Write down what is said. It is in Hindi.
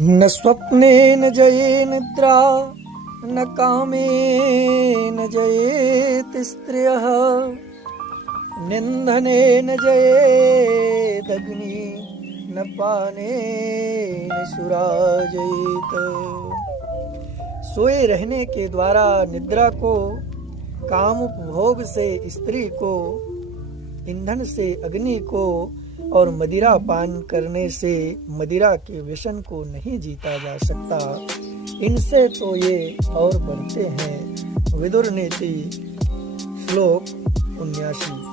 न स्वप्ने न जये निद्रा न कामे न जयेत स्त्रियः निंदने न जयेदग्नि न पाने न सुराजयेत। सोए रहने के द्वारा निद्रा को, काम उपभोग से स्त्री को, ईंधन से अग्नि को और मदिरा पान करने से मदिरा के व्यसन को नहीं जीता जा सकता। इनसे तो ये और बढ़ते हैं। विदुर नीति श्लोक 79।